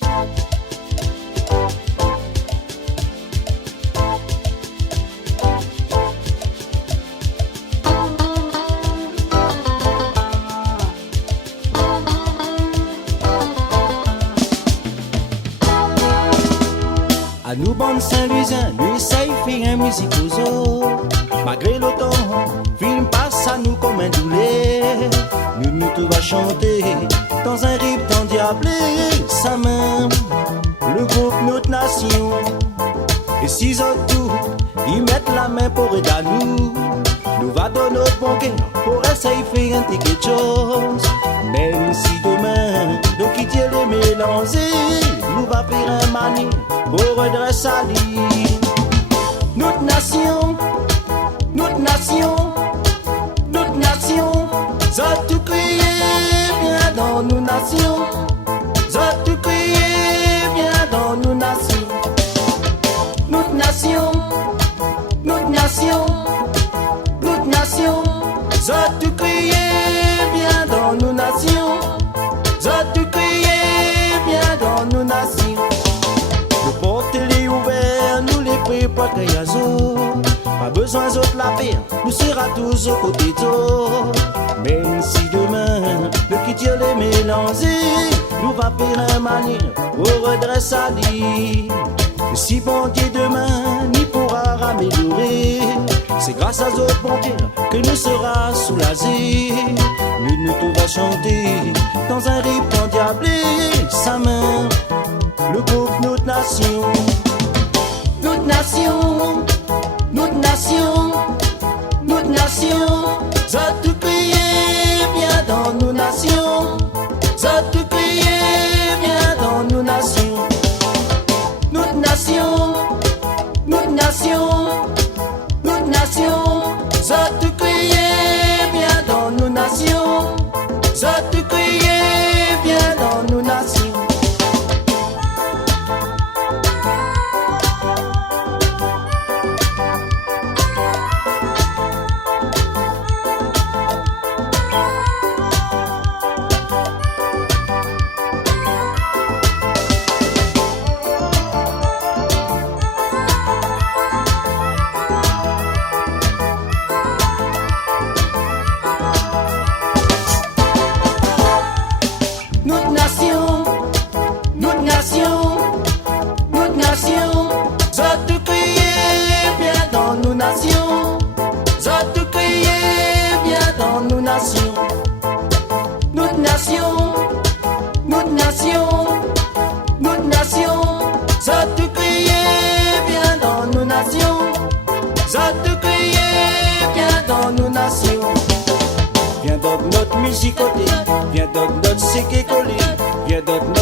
À nous, bande Saint-Louisien, lui, ça y fait un musique aux autres. Malgré l'automne, film passe à nous comme un doulet. Nous te va chanter dans un rythme endiablé. Ça même, le groupe Notre Nation. Et si autres tout, ils mettent la main pour aider à nous. Nous va donner notre bon cœur pour essayer de faire un quelque chose. Même si demain, nous quitter les mélangés, nous va faire un mani pour redresser la ligne. Notre nation, notre nation, notre nation, ça tout crié bien dans nos nations. Ça tout crié bien dans nos nations. Notre nation, notre nation, notre nation, ça tout crié bien dans nos nations. Ça tout crié bien dans nos nations. Le porte est ouvert, nous les préparons pas besoin d'autre la paix, nous sera tous aux côtés d'eux. Même si demain, le quitter les mélangés, nous va faire un manière pour redresser la ligne. Et si bon Dieu demain n'y pourra améliorer, c'est grâce à d'autres bon Dieu que nous sera soulagés. Nous tout va chanter dans un rythme endiablé, sa main, le groupe Notre Nation. Notre nation, notre nation, notre nation, ça tout crié bien dans nos nations. Ça tout crié bien dans nos nations. Notre nation, notre nation, notre nation, ça tout crié bien dans nos nations. Ça tout crié bien dans nos nations. Notre nation, notre nation, notre nation, ça tout crié bien dans nos nations. Ça tout crié bien dans nos nations. Viens donc notre musique côté, viens donc notre séqué collé, viens donc notre